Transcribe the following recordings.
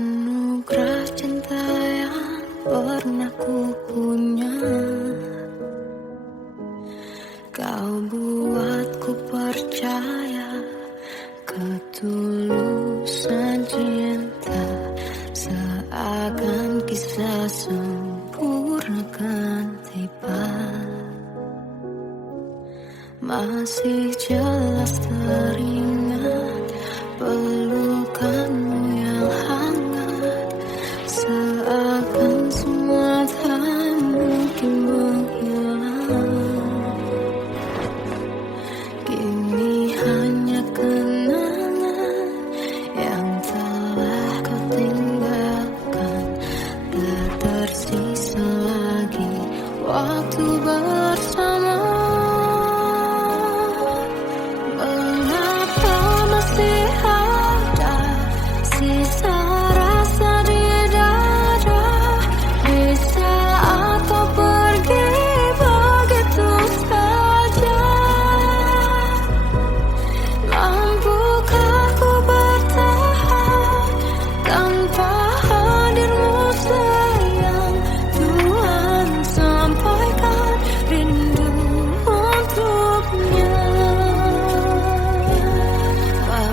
Anugerah cinta yang pernah ku punya, kau buatku percaya ketulusan cinta, seakan kisah sempurna kan tiba. Masih jelas teringat pelukanmu yang hangat, seakan semua tak mungkin menghilang. Kini hanya kenangan yang telah kau tinggalkan, tak tersisa lagi waktu bersama.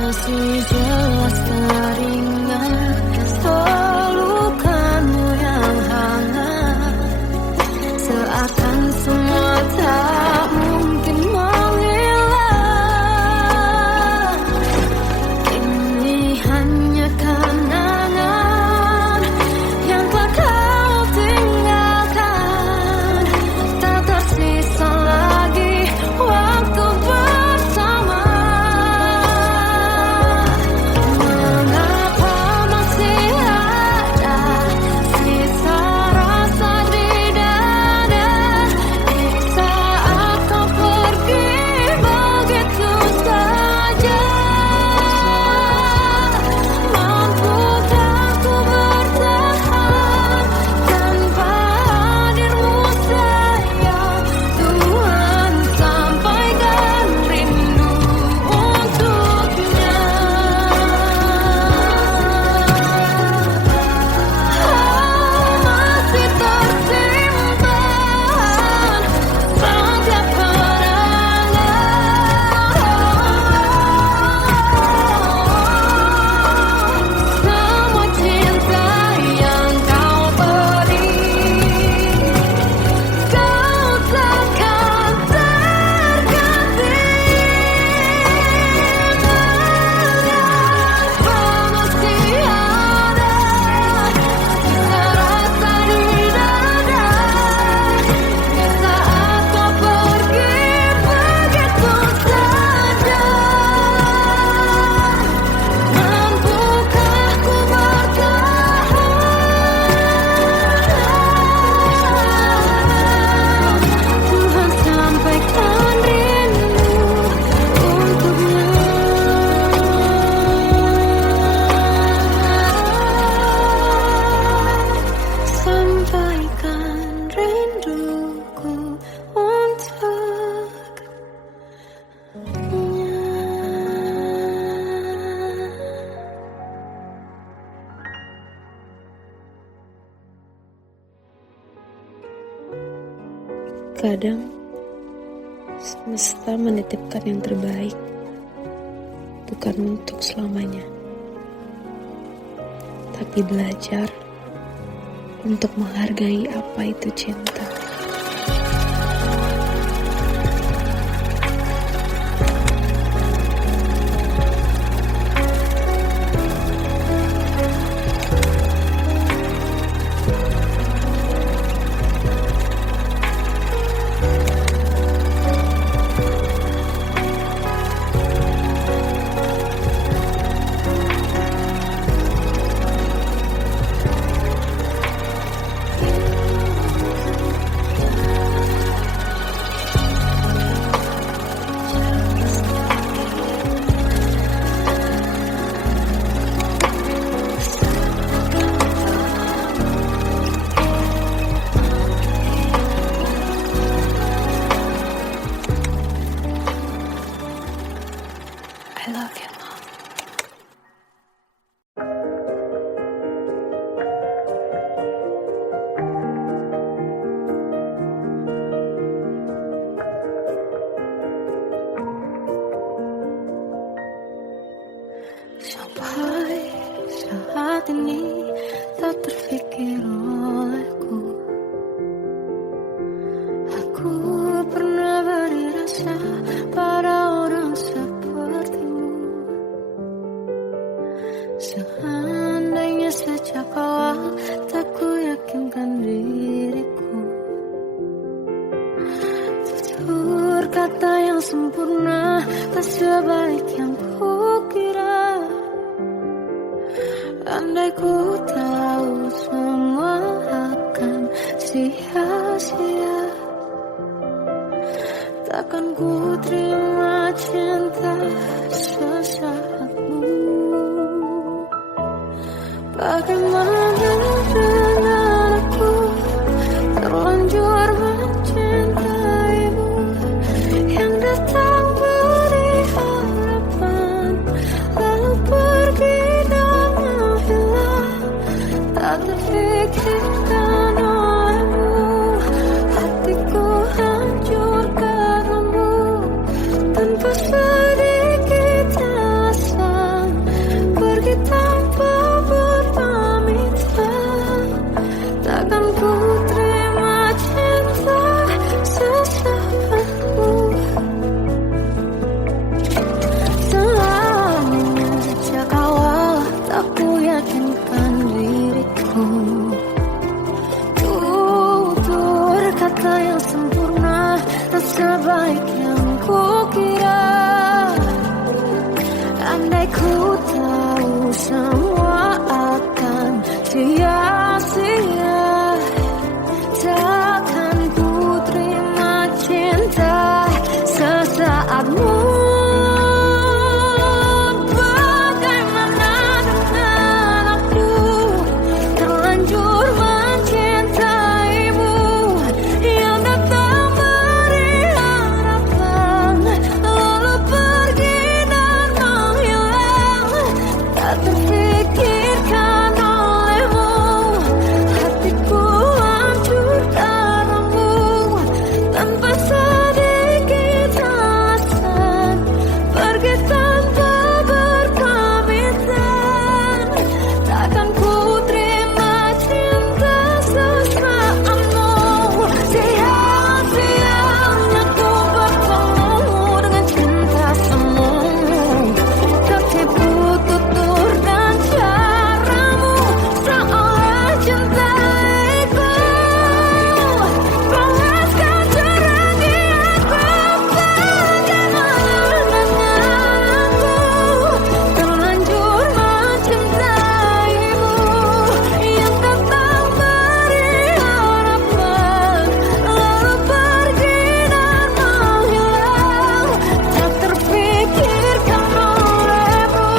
Masih jelas teringat pelukanmu yang hangat, seakan semua tak mungkin menghilang. Ini hanya kenangan yang telah kau tinggalkan, tak tersisa lagi waktu bersama. Kadang semesta menitipkan yang terbaik, bukan untuk selamanya, tapi belajar untuk menghargai apa itu cinta. sejak awal tak ku yakinkan diriku. Tutur kata yang sempurna tak sebaik yang ku kira. Andai ku tahu semua akan sia-sia, takkan ku terima cinta sesaatmu. Bagaimana dengan aku terlanjur mencintaimu, yang datang beri harapan lalu pergi dan menghilang. Tak terfikirkan olehmu, hatiku hancur karenamu. Tanpa sedikit alasan pergi tanpa berpamitan. Takkan ku terima cinta sesaatmu. Selamanya sejak awal tak ku yakinkan diriku. Tutur kata yang sempurna tak sebaik yang ku kira. Andai ku tahu semua akan sia-sia, takkan ku terima cinta sesaatmu. Bagaimana dengan aku terlanjur mencintaimu, yang datang beri harapan lalu pergi dan menghilang. Tak terfikirkan olehmu, hatiku hancur karenamu. Tanpa sedikit alasan pergi tanpa berpamitan. Takkan ku terima cinta sesaatmu. Sia-sianya ku bertemu dengan cinta semu. Tertipu tutur dan caramu, seolah cintaiku panaskan cerangi aku. Bagaimana dengan aku terlanjur mencintaimu, yang datang beri harapan lalu pergi dan menghilang. Tak terfikirkan olehmu,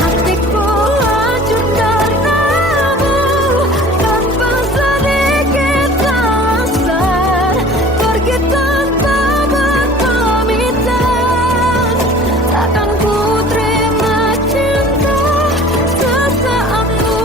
hatiku hancur karenamu. Tanpa sedikit alasan pergi tanpa berpamitan. Takkan ku terima cinta sesaatmu.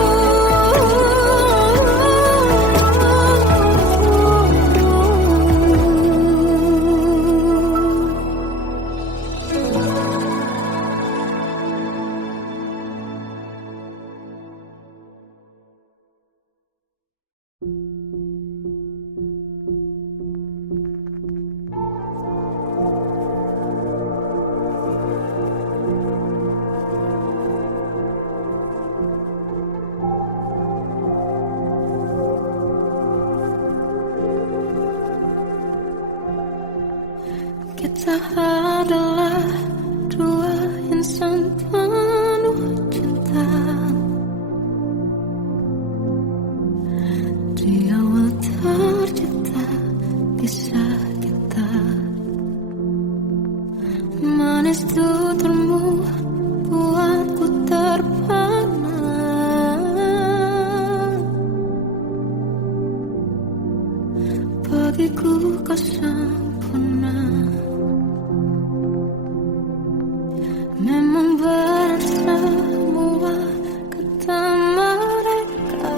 Kita adalah dua insan penuh cinta. Di awal tercipta kisah kita. Manis tuturmu buatku terpana. Bagiku kau sempurna. Memang berat semua kata mereka.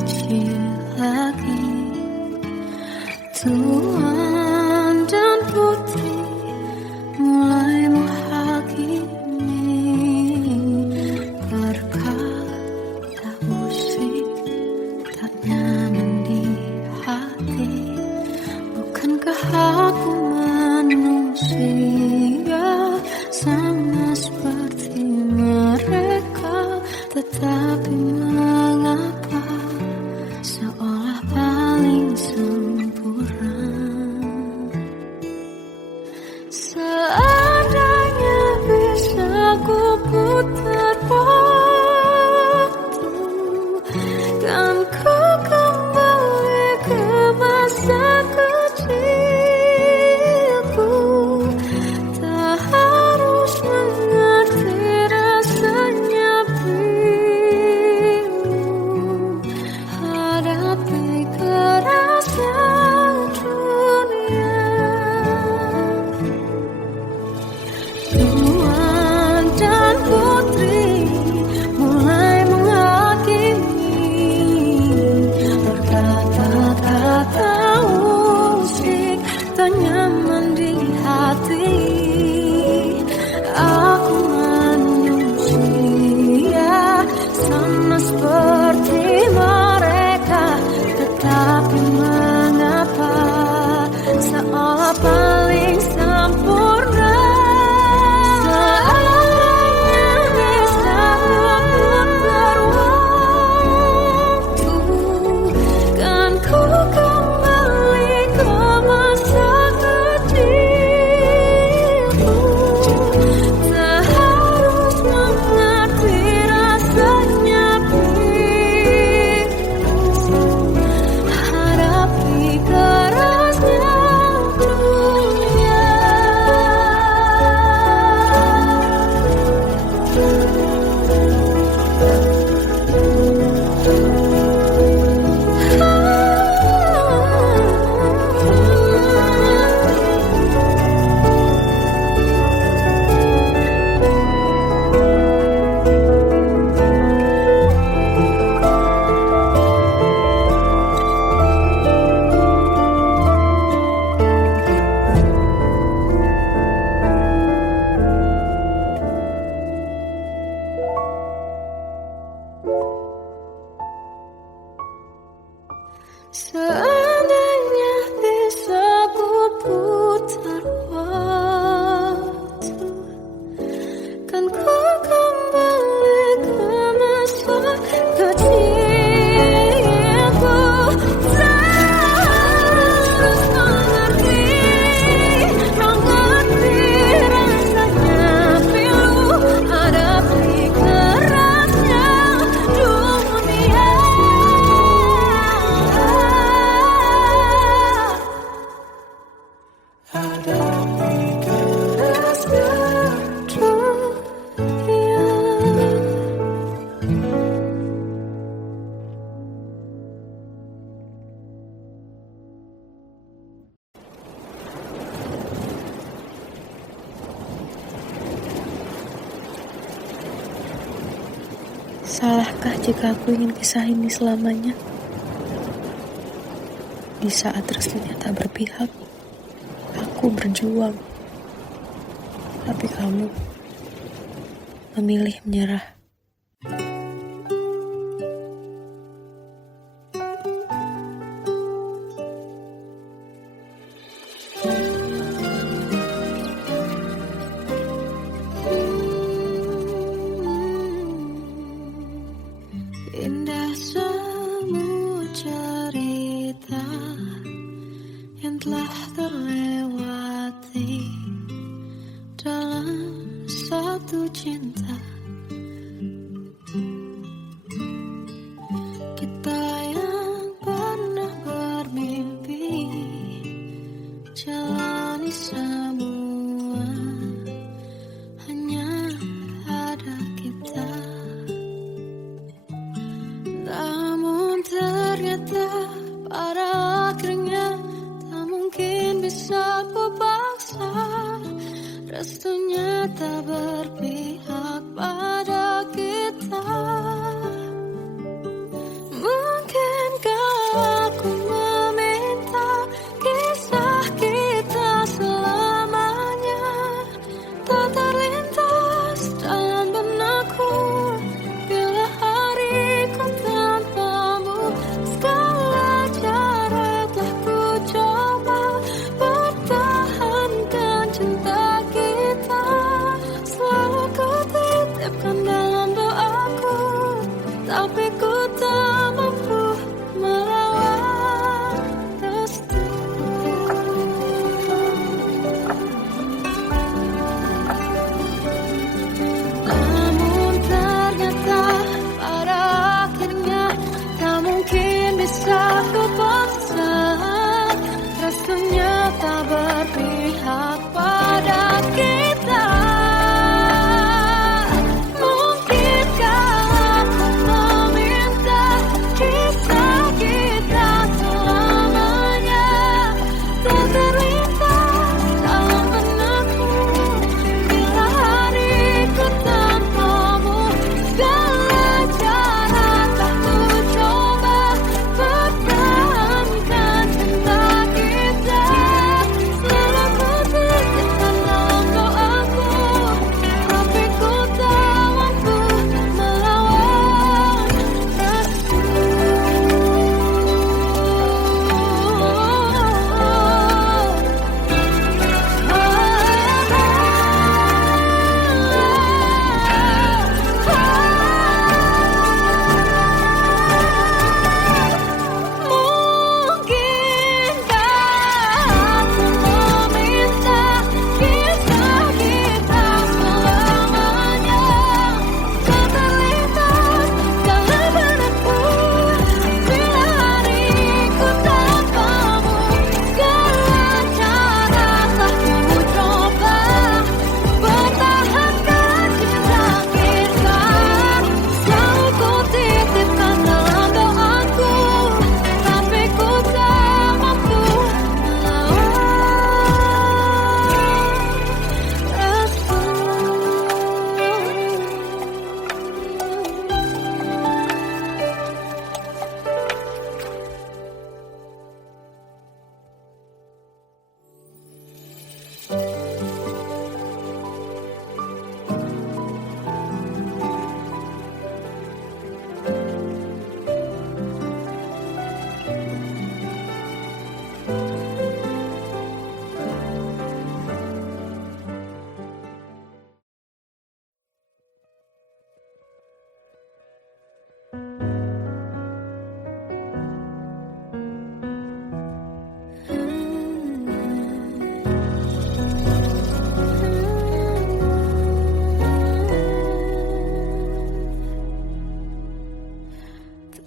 kecil lagi. Tuan dan putri mulai menghakimi berkata musik tak nyaman di hati. Bukankah aku manusia sama seperti mereka, tetapi mengapa seolah paling sempurna? Seandainya bisa ku putar waktu, kan ku kembali ke masa kecilku. Tak harus mengerti rasanya bingung hadapi kerasnya dunia. Tuan dan putri mulai menghakimi berkata-kata musik tak nyaman di hati. Aku manusia sama seperti mereka, tetapi mengapa seolah paling sempurna? Seandainya bisa putar waktu, kan ku kembali ke masa kecilku. Tak harus mengerti rasanya bingung hadapi kerasnya dunia. Seandainya bisa ku putar waktu, kan ku kembali ke masa kecilku. Terus mengerti rasanya pilu hadapi kerasnya dunia. Hadapi kerasnya dunia. Salahkah jika aku ingin kisah ini selamanya? Di saat restunya tak berpihak, aku berjuang. Tapi kamu memilih menyerah. Indah semua cerita yang telah terlewati dalam satu cinta. Kita yang pernah bermimpi jalani semua, hanya ada kita. Namun ternyata pada akhirnya tak mungkin bisa ku paksa. Restunya tak berpihak pada kita. Mungkin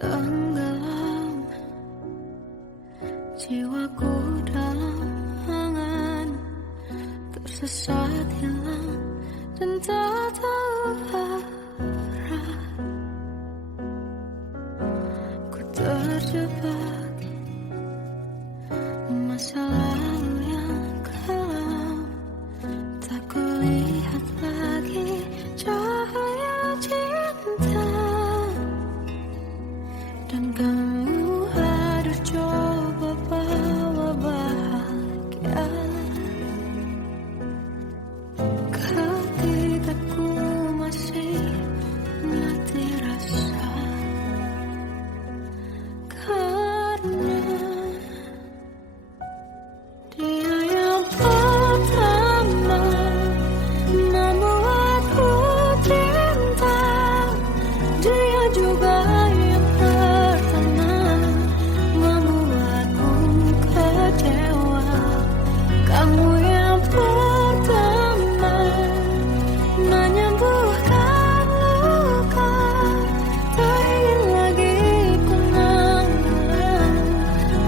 Tenggelam jiwaku dalam angan, tersesat hilang dan tak tahu arah. Ku terjebak masa lalu yang kelam, tak kulihat lagi cahaya cinta. Dan kamu hadir coba bawa bahagia ketika ku masih mati rasa. Karena dia yang pertama membuatku cinta, dia juga yang pertama membuatku kecewa. Kamu yang pertama menyembuhkan luka, tak ingin lagi ku mengulang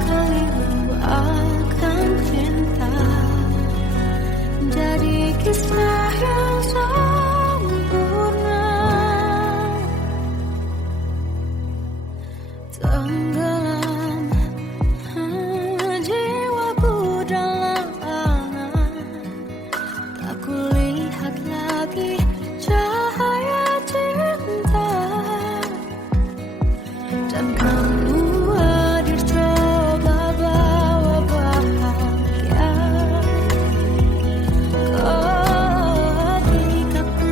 keliru akan cinta. Jadi kisah yang sempurna. Tenggelam jiwaku dalam angan, tak kulihat lagi cahaya cinta. Dan kamu hadir coba bawa bahagia ketika ku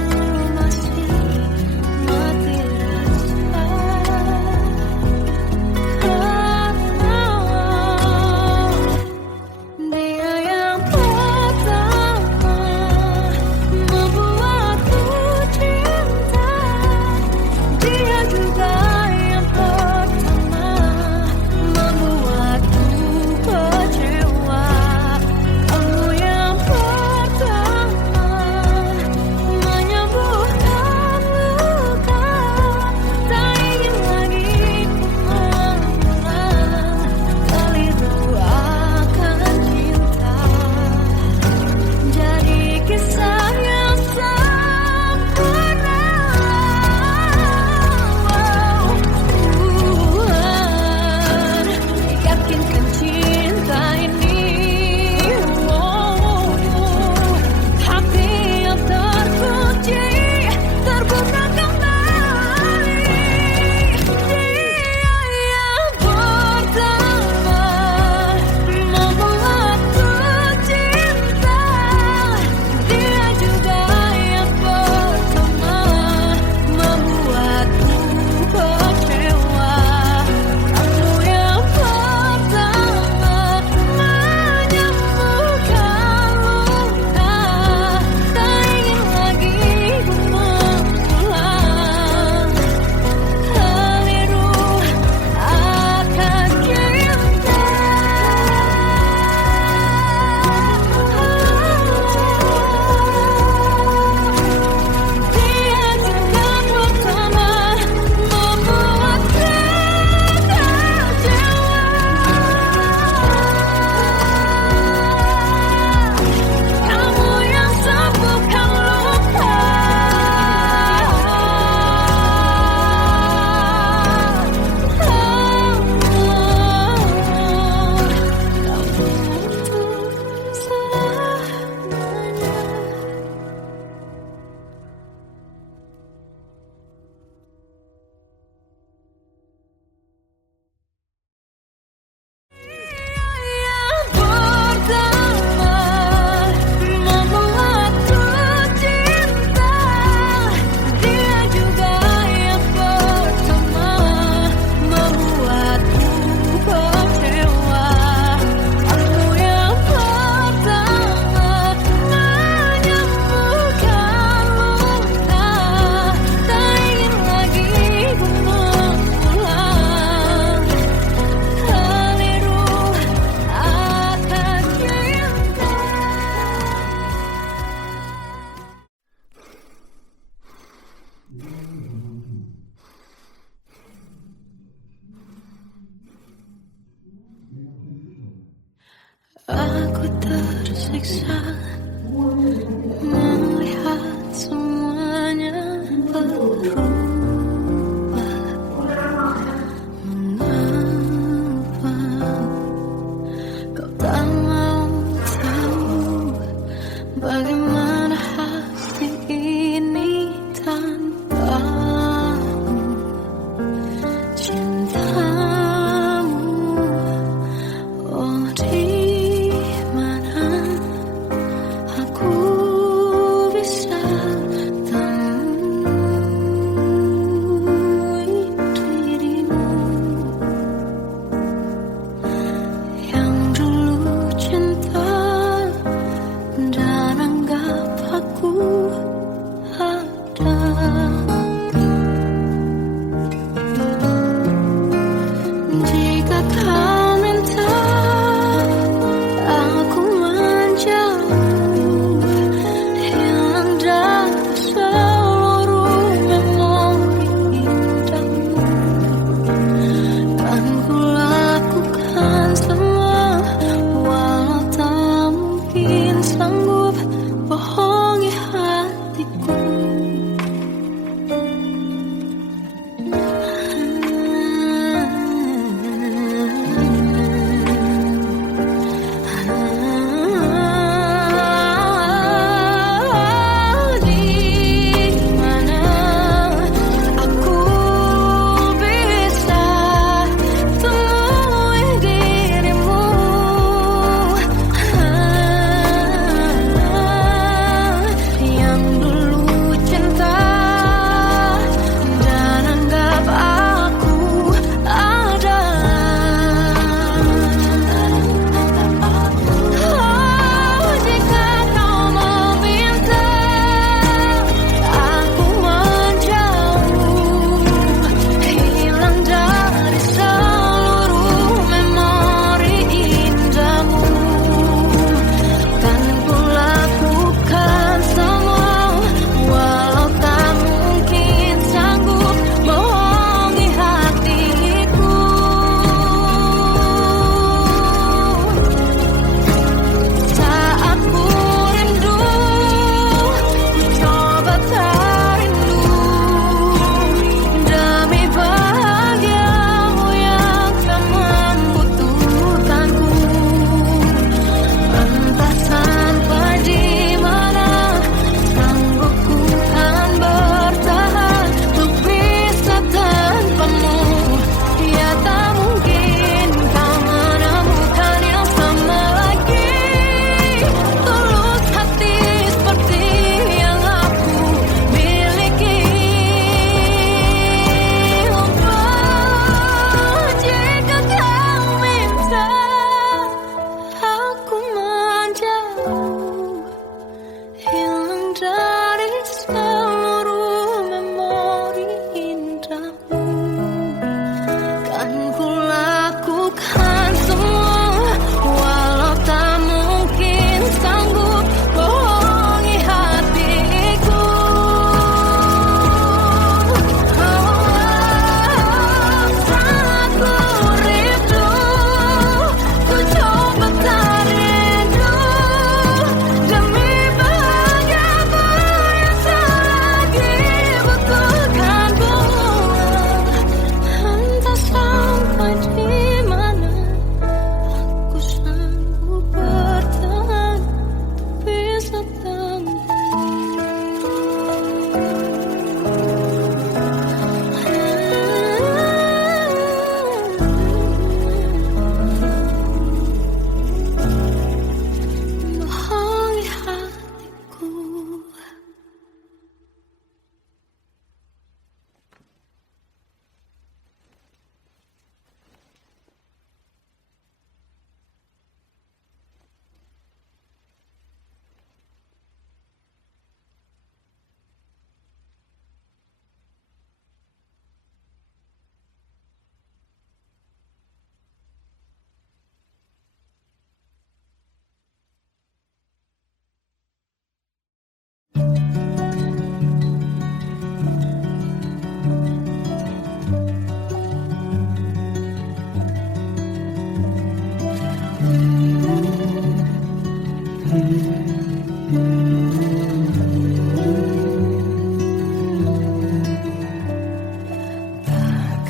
masih mati rasa. Aku tersiksa melihat semuanya berubah. Mengapa kau tak mau tahu bagaimana hati ini tanpamu? Cintamu, oh di mana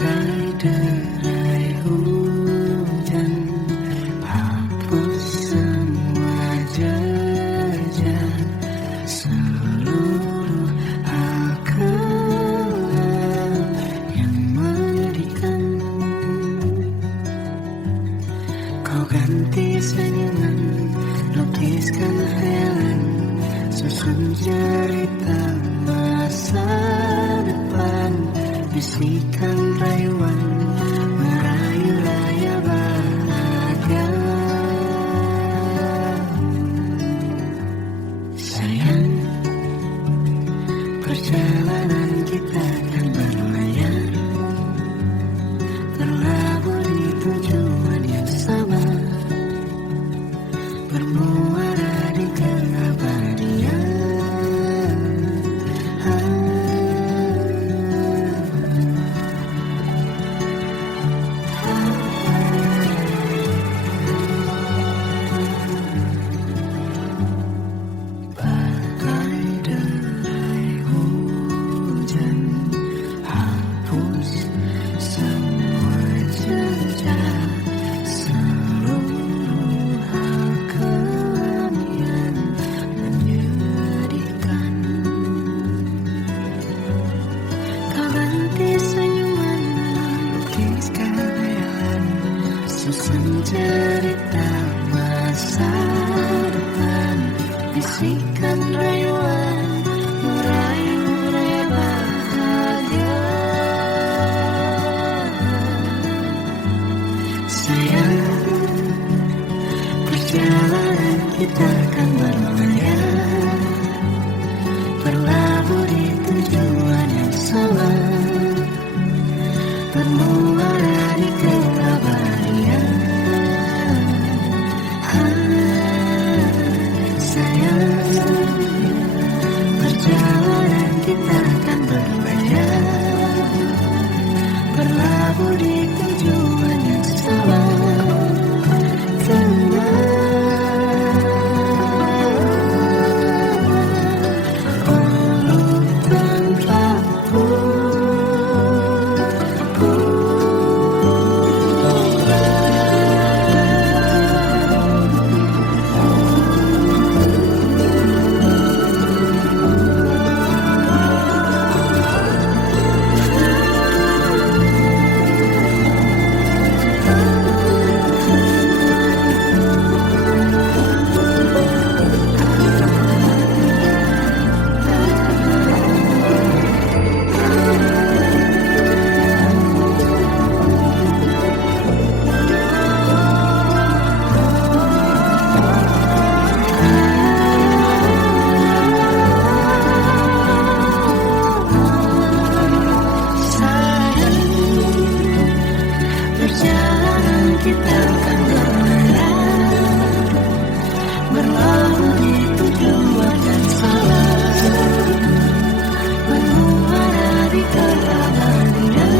Bagai derai hujan, hapus semua jejak, seluruh hal kelam yang menyedihkan. Kau ganti senyuman, lukiskan khayalan, susun cerita masa depan, bisikan rayuan, merayu raya bahagia. Sayang, perjalanan kita kan berlayar, terlabur di tujuan yang sama, bermuara di keabadian. Bagai derai hujan, hapus semua jejak, seluruh hal kelam yang menyedihkan. Kau ganti senyuman, lukiskan khayalan, susun cerita masa depan, bisikan rayuan, merayu raya bahagia. Sayang, perjalanan kita kan berlayar, berlabuh di tujuan yang sama, bermuara di keabadian. Sayang, perjalanan kita akan berlayar, berlabuh di tujuan yang sama, kita akan berlayar, berlabuh di tujuan yang sama, bermuara di keabadian.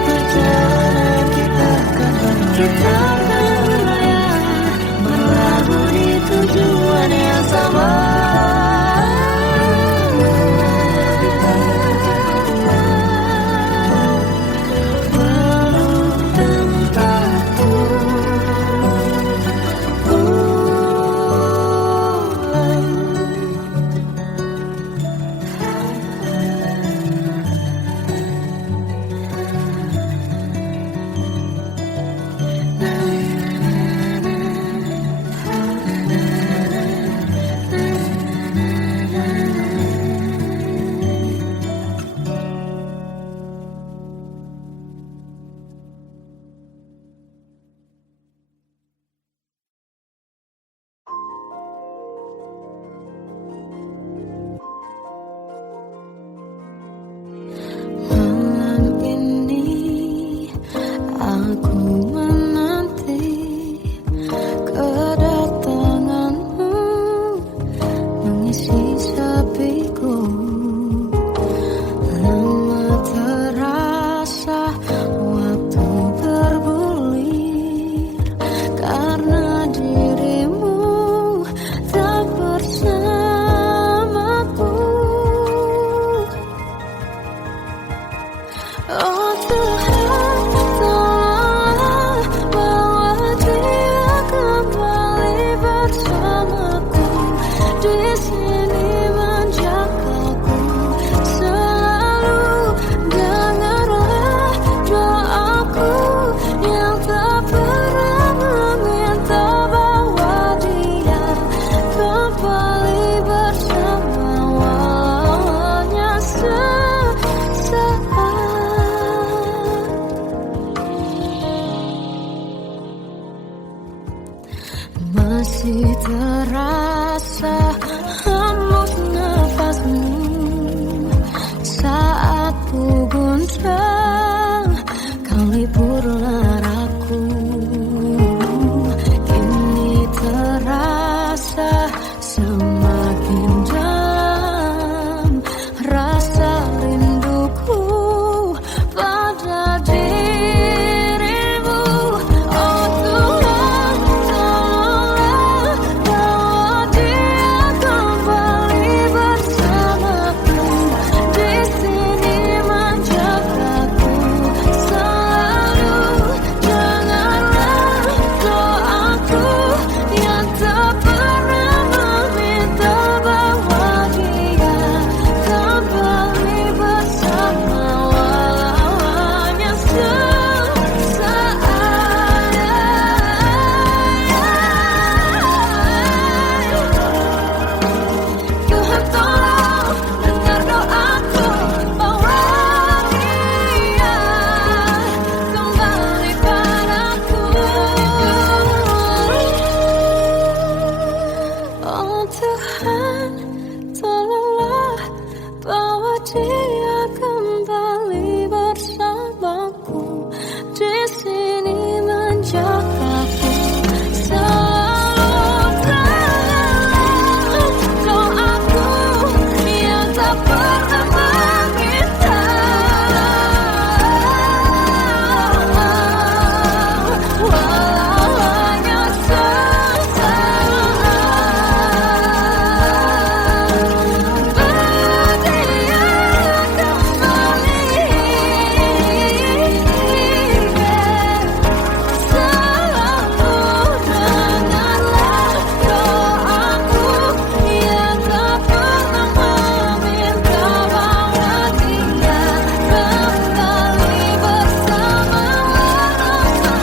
Perjalanan kita akan berlayar, berlabuh di tujuan yang sama. hembus nafasmu saat ku goncang, kau liburlah aku. Kini terasa semakin dalam rasa rinduku pada dirimu. Oh Tuhan, tolonglah bawa dia kembali bersamaku. Di sini menjagaku selalu. Janganlah doaku yang tak pernah meminta bawa dia kembali bersama, walau hanya sesaat. Tuhan tolong dengar doaku, bawa dia kembali padaku. Oh Tuhan, tolonglah bawa dia kembali bersamaku. Di sini menjagaku selalu. Janganlah doaku yang tak pernah meminta, walau hanya sesaat. Berdia kembali selalu. Dengarlah doaku yang tak pernah meminta bawa dia kembali bersama, walau sesaat.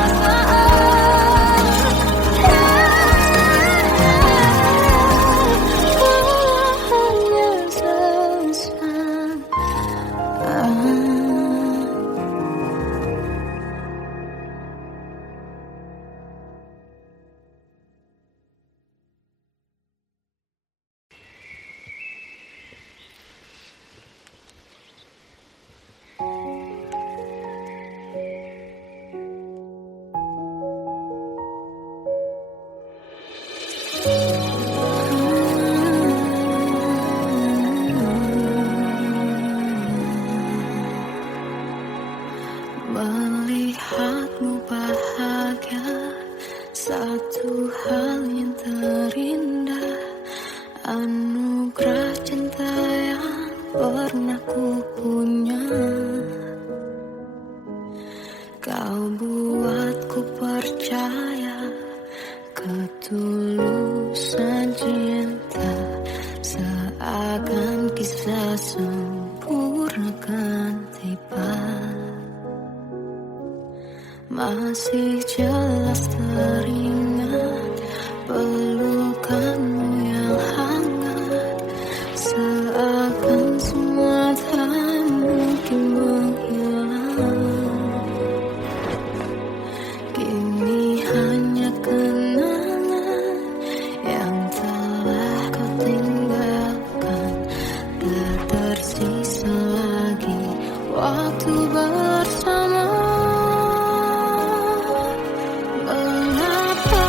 Melihatmu bahagia, satu hal yang terindah, anugerah cinta yang pernah ku punya. Kau buatku percaya ketulusan cinta, seakan kisah sempurna kan tiba. Masih jelas teringat pelukanmu yang hangat, seakan semua tak mungkin menghilang. Kini hanya kenangan yang telah kau tinggalkan, tak tersisa lagi waktu bersama. Mengapa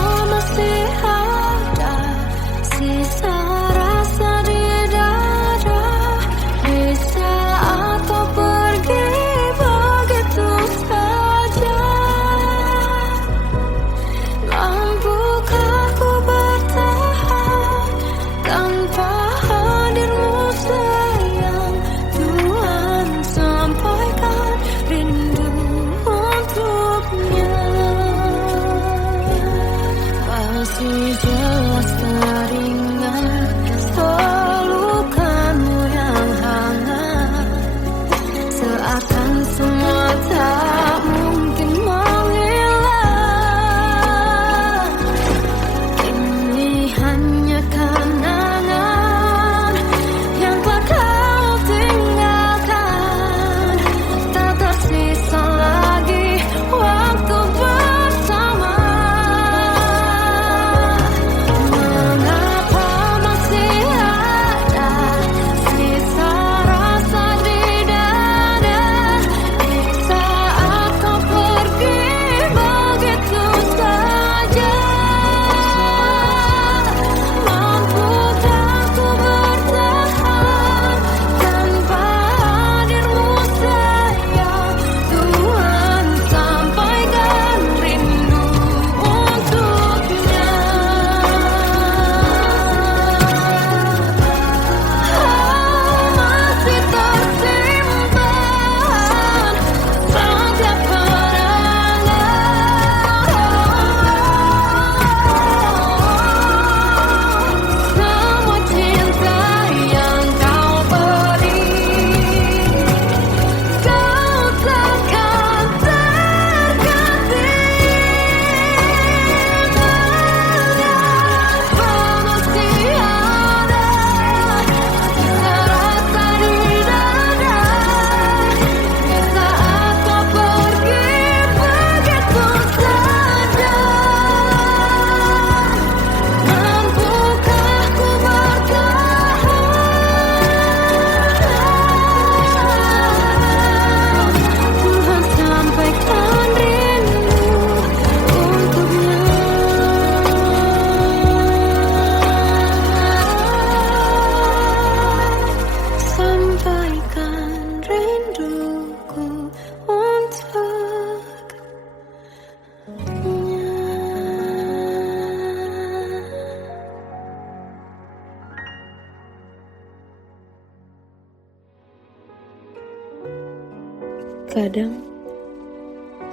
Terkadang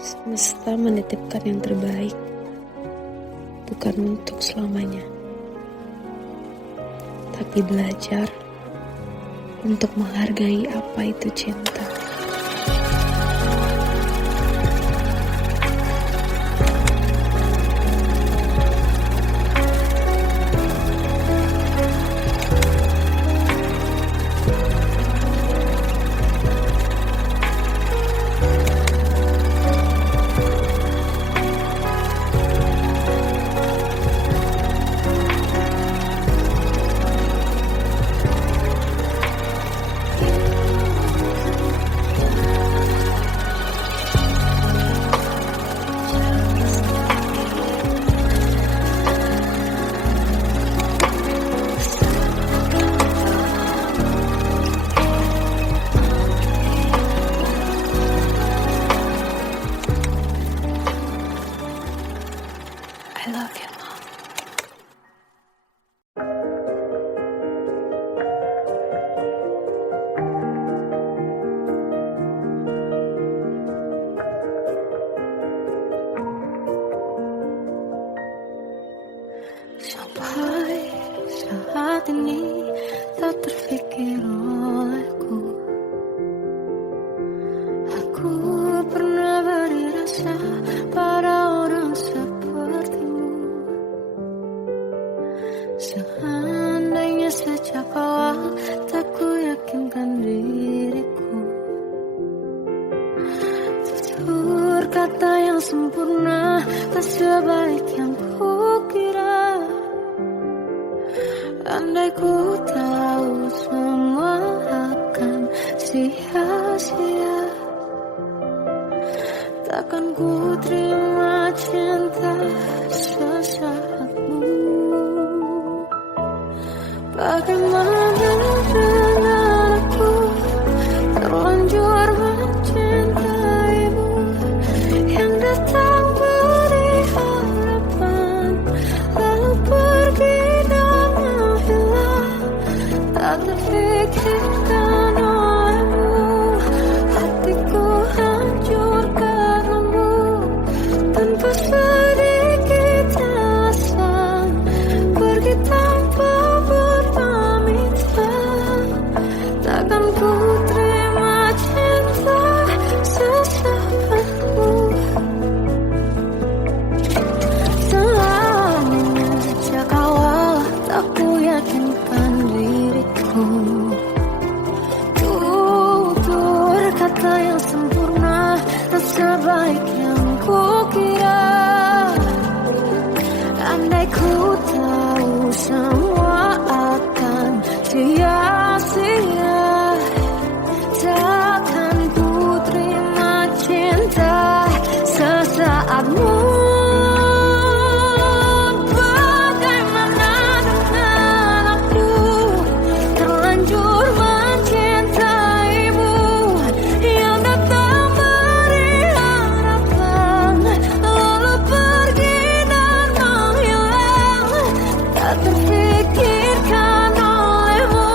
semesta menitipkan yang terbaik, bukan untuk selamanya, tapi belajar untuk menghargai apa itu cinta. I love you, Mom. Sampai saat ini tak terfikir olehku. Aku pernah beri rasa pada orang sepertimu. Seandainya sejak awal tak ku yakinkan diriku. Tutur kata yang sempurna tak sebaik yang kukira. Andai ku tahu semua akan sia-sia, takkan ku terima cinta sesaatmu. Bagaimana dengan aku terlanjur mencintaimu, yang datang beri harapan lalu pergi dan menghilang. Tak terfikirkan olehmu, hatiku hancur karenamu. Tanpa sedikit alasan pergi tanpa berpamitan. Takkan ku terima cinta sesaatmu. Selamanya sejak awal tak ku yakinkan diriku. Tutur kata yang sempurna tak sebaik yang kukira. Andai ku tahu semua akan sia-sia, takkan ku terima cinta sesaatmu. Bagaimana dengan aku terlanjur mencintaimu, yang datang beri harapan lalu pergi dan menghilang. Tak terfikirkan olehmu,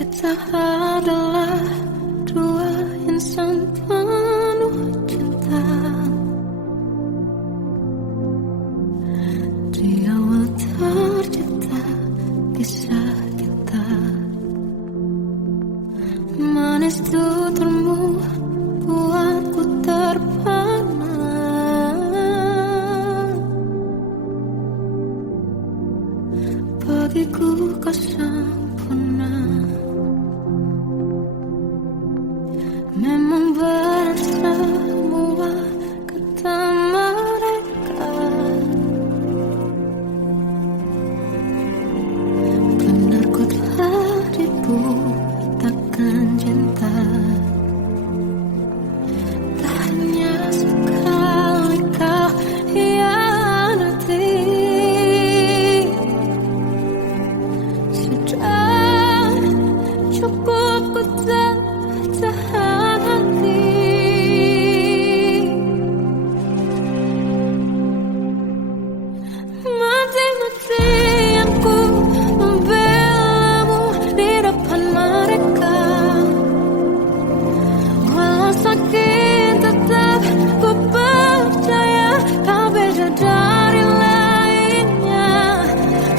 Kita adalah dua insan penuh cinta. Di awal tercipta kisah kita, manis tuturmu buatku terpana. Bagiku kau sempurna. Memang berat semua kata mereka, benar ku telah dibutakan cinta. Tak hanya sekali kau hianati, sudah cukup ku tahan hati. Mati-matian ku membelamu di depan mereka. Walau sakit tetap ku percaya kau beda dari lainnya.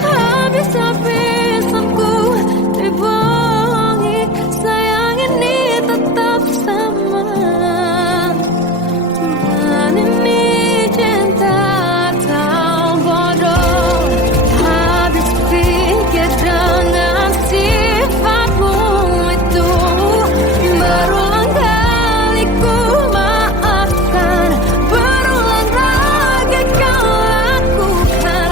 Habis-habisan ku dibohongi, sayang ini tetap sama. Tuhan ini cinta atau bodoh. Habis pikir dengan sifatmu itu, berulang kali ku maafkan, berulang lagi kau lakukan.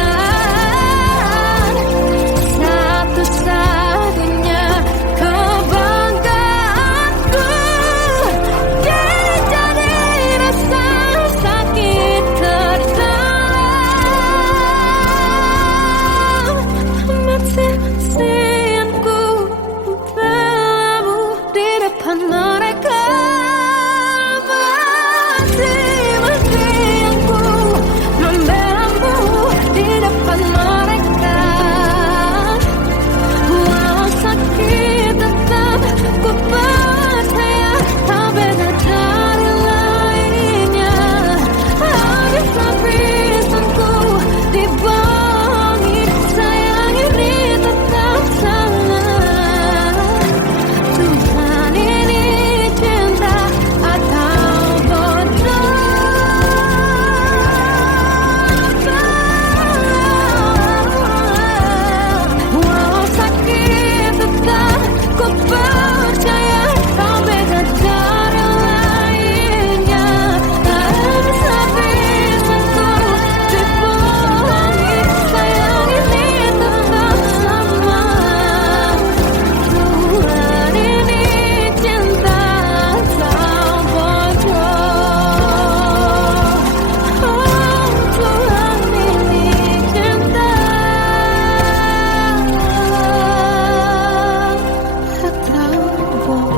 Satu-satunya kebanggaanku, kini jadi rasa sakit terdalam. Mati-matian ku membelamu di depan mereka. Mati-matian ku membelamu di depan mereka. Walau sakit tetap ku percaya kau beda dari lainnya. Habis-habisan ku dibohongi, sayang ini tetap sama. Tuhan ini cinta atau bodoh. Walau sakit tetap ku percaya kau beda dari lainnya. Habis-habisan ku dibohongi, sayang ini tetap sama. Tuhan ini cinta atau bodoh. Tuhan ini cinta atau bodoh.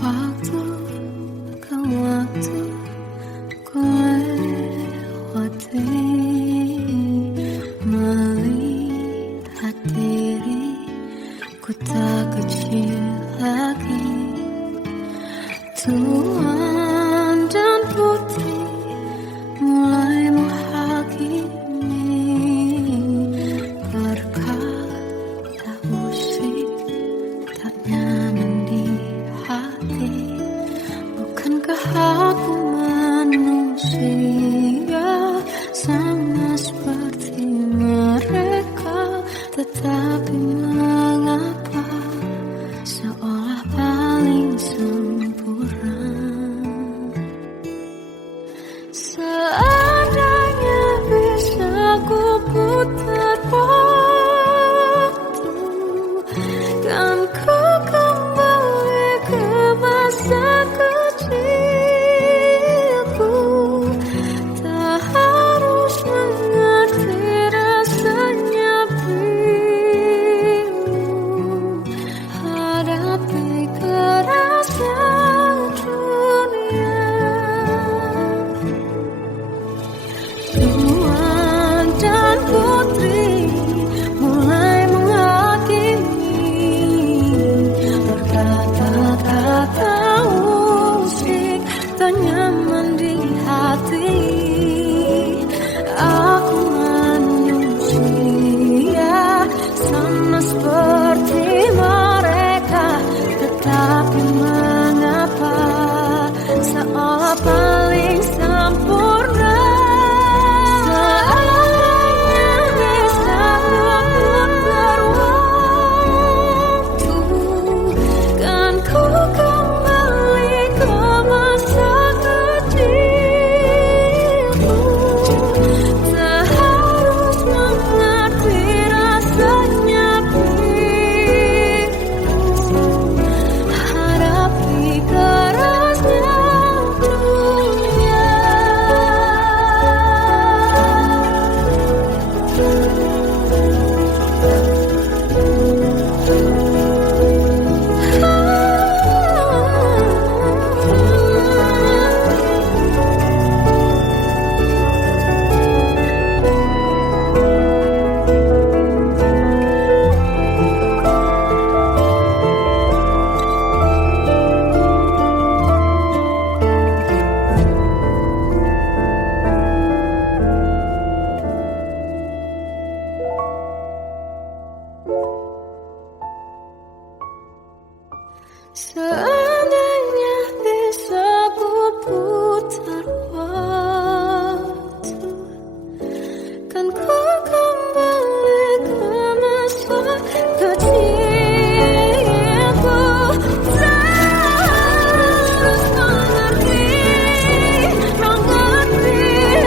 Waktu ke waktu ku lewati, melihat diri ku tak kecil lagi. Tuan dan putri mulai menghakimi, berkata musik Tapi mengapa seolah paling sempurna? Seandainya bisa ku putar waktu, kan ku kembali ke masa kecilku. Tak harus mengerti rasanya pilu, hadapi kerasnya dunia. Tuan dan putri mulai menghakimi, berkata-kata usik tak nyaman di hati. Aku manusia sama seperti mereka, tetapi mengapa seolah paling sempurna? Seandainya bisa putar waktu, kan ku kembali ke masa kecilku. Tak harus mengerti rasanya pilu, hadapi kerasnya dunia. Seandainya bisa ku putar waktu, kan ku kembali ke masa kecilku. Terus mengerti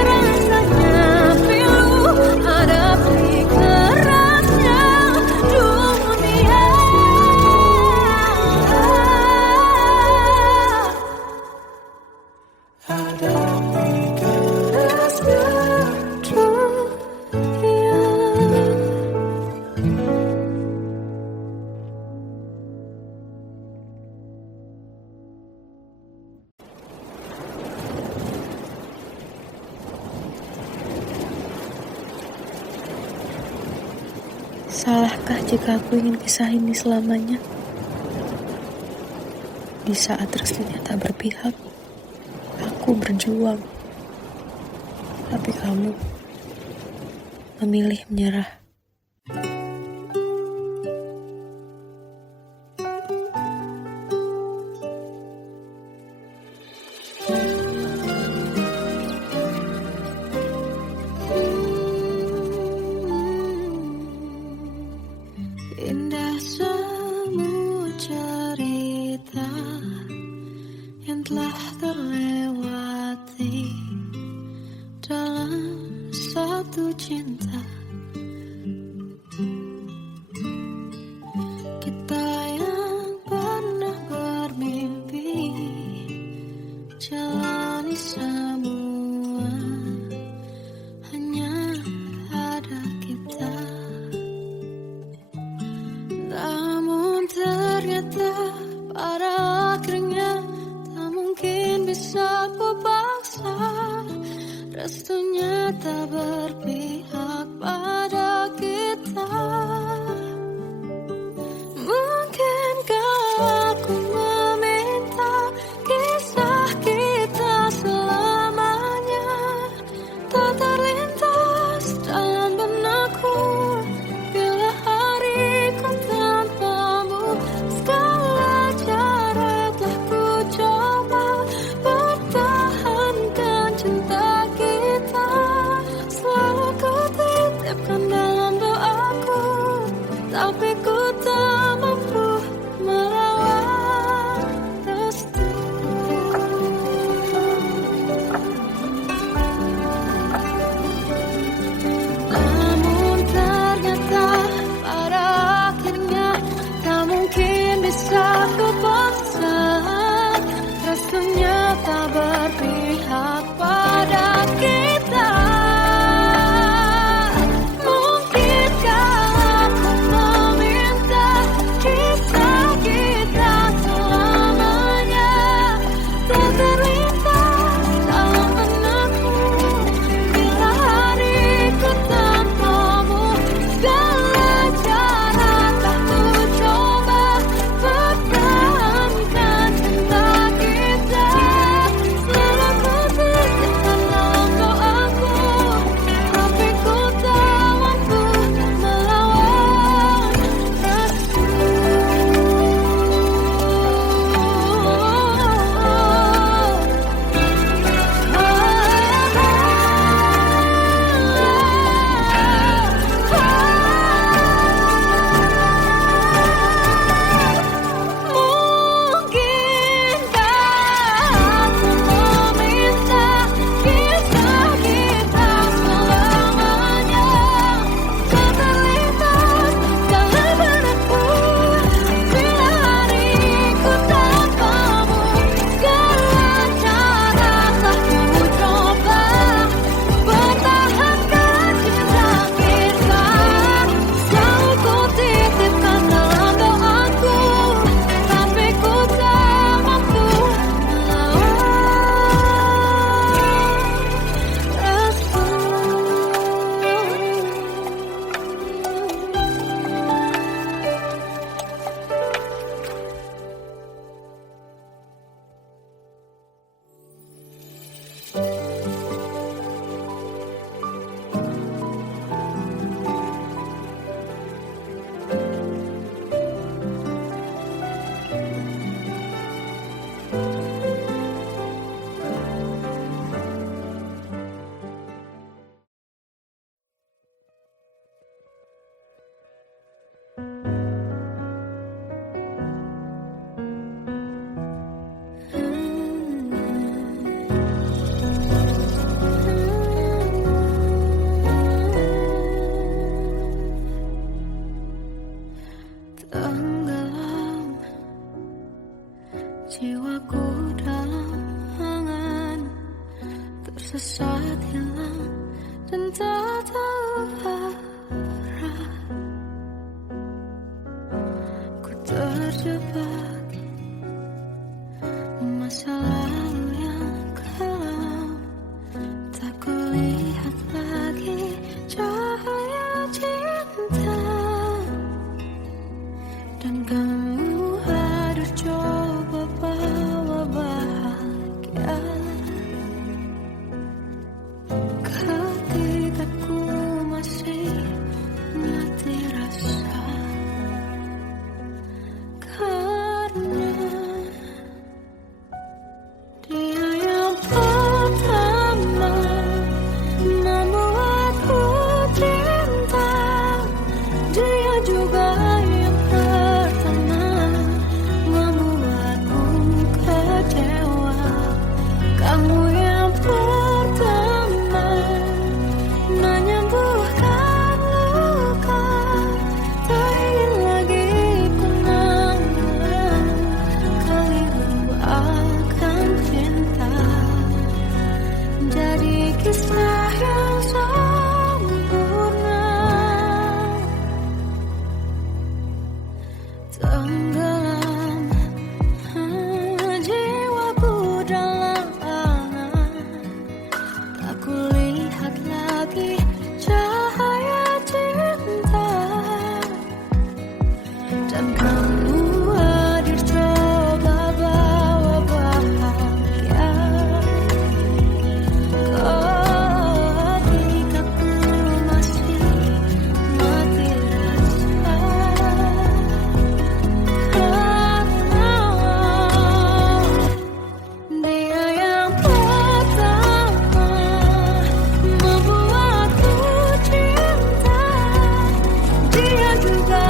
rasanya pilu, hadapi kerasnya dunia. Hadapi kerasnya Salahkah jika aku ingin kisah ini selamanya? Di saat restunya tak berpihak, aku berjuang. Tapi kamu memilih menyerah. Indah semua cerita yang telah terlewati dalam satu cinta. Kita yang pernah bermimpi jalani semua, hanya ada kita. Namun ternyata pada akhirnya tak mungkin bisa ku paksa. Restunya tak berpihak pada kita. Mungkinkah aku meminta kisah kita selamanya tak terlintas dalam benakku bila hariku tanpamu. Segala cara telah ku coba pertahankan cinta kita. Selalu ku titipkan tapi ku tak mampu melawan restu. Namun ternyata pada akhirnya tak mungkin bisa ku paksa. Restunya tak berpihak pada kita. Mungkinkah aku meminta kisah kita selamanya tak terlintas dalam benakku bila hariku tanpamu. Segala cara tak ku coba pertahankan cinta kita. Selalu ku titipkan dalam doaku, tapi ku tak mampu melawan restu. Mungkinkah aku meminta kisah kita selamanya tak terlintas dalam benakku bila hariku tanpamu. Segala cara tak ku coba pertahankan cinta kita. Selalu ku titipkan dalam doaku, tapi ku tak mampu tenggelam jiwaku dalam angan, tersesat hilang dan tak tahu arah. Ku terjebak masa lalu yang kelam, tak kulihat lagi cahaya cinta. Dan kamu hadir coba bawa bahagia ketika ku masih mati rasa. Karena dia yang pertama membuatku cinta, dia juga yang pertama membuatku kecewa. Kamu yang pertama menyembuhkan luka, tak ingin lagi ku mengulang keliru akan cinta. Jadi kisah yang sempurna, tenggelam jiwaku dalam angan, tak kulihat lagi cahaya cinta. Dan kamu hadir coba bawa bahagia ketika ku masih mati rasa. Karena dia yang pertama membuatku cinta, dia juga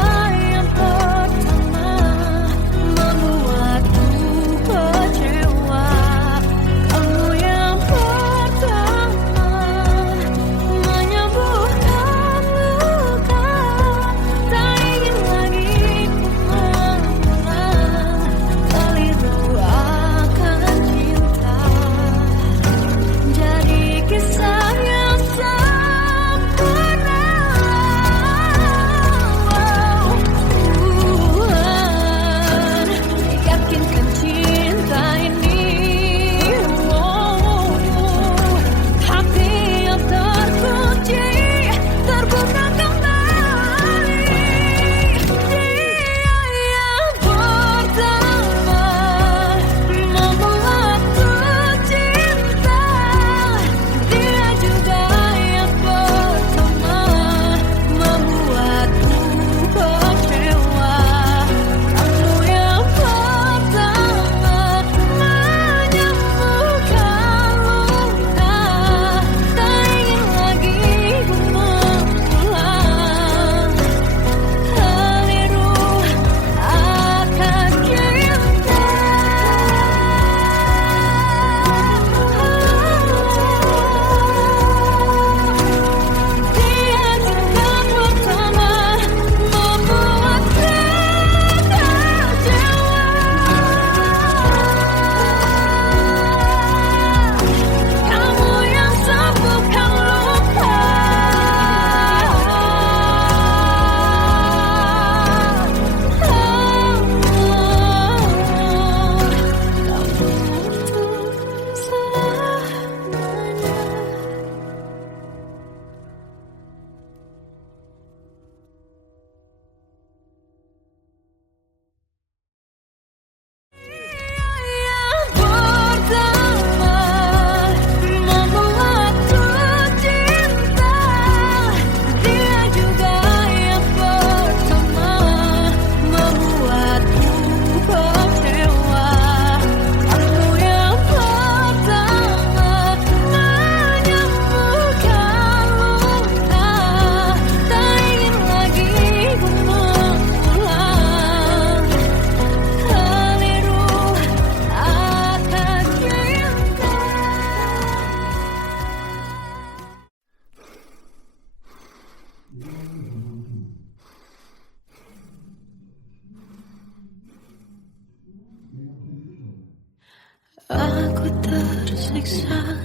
tersiksa.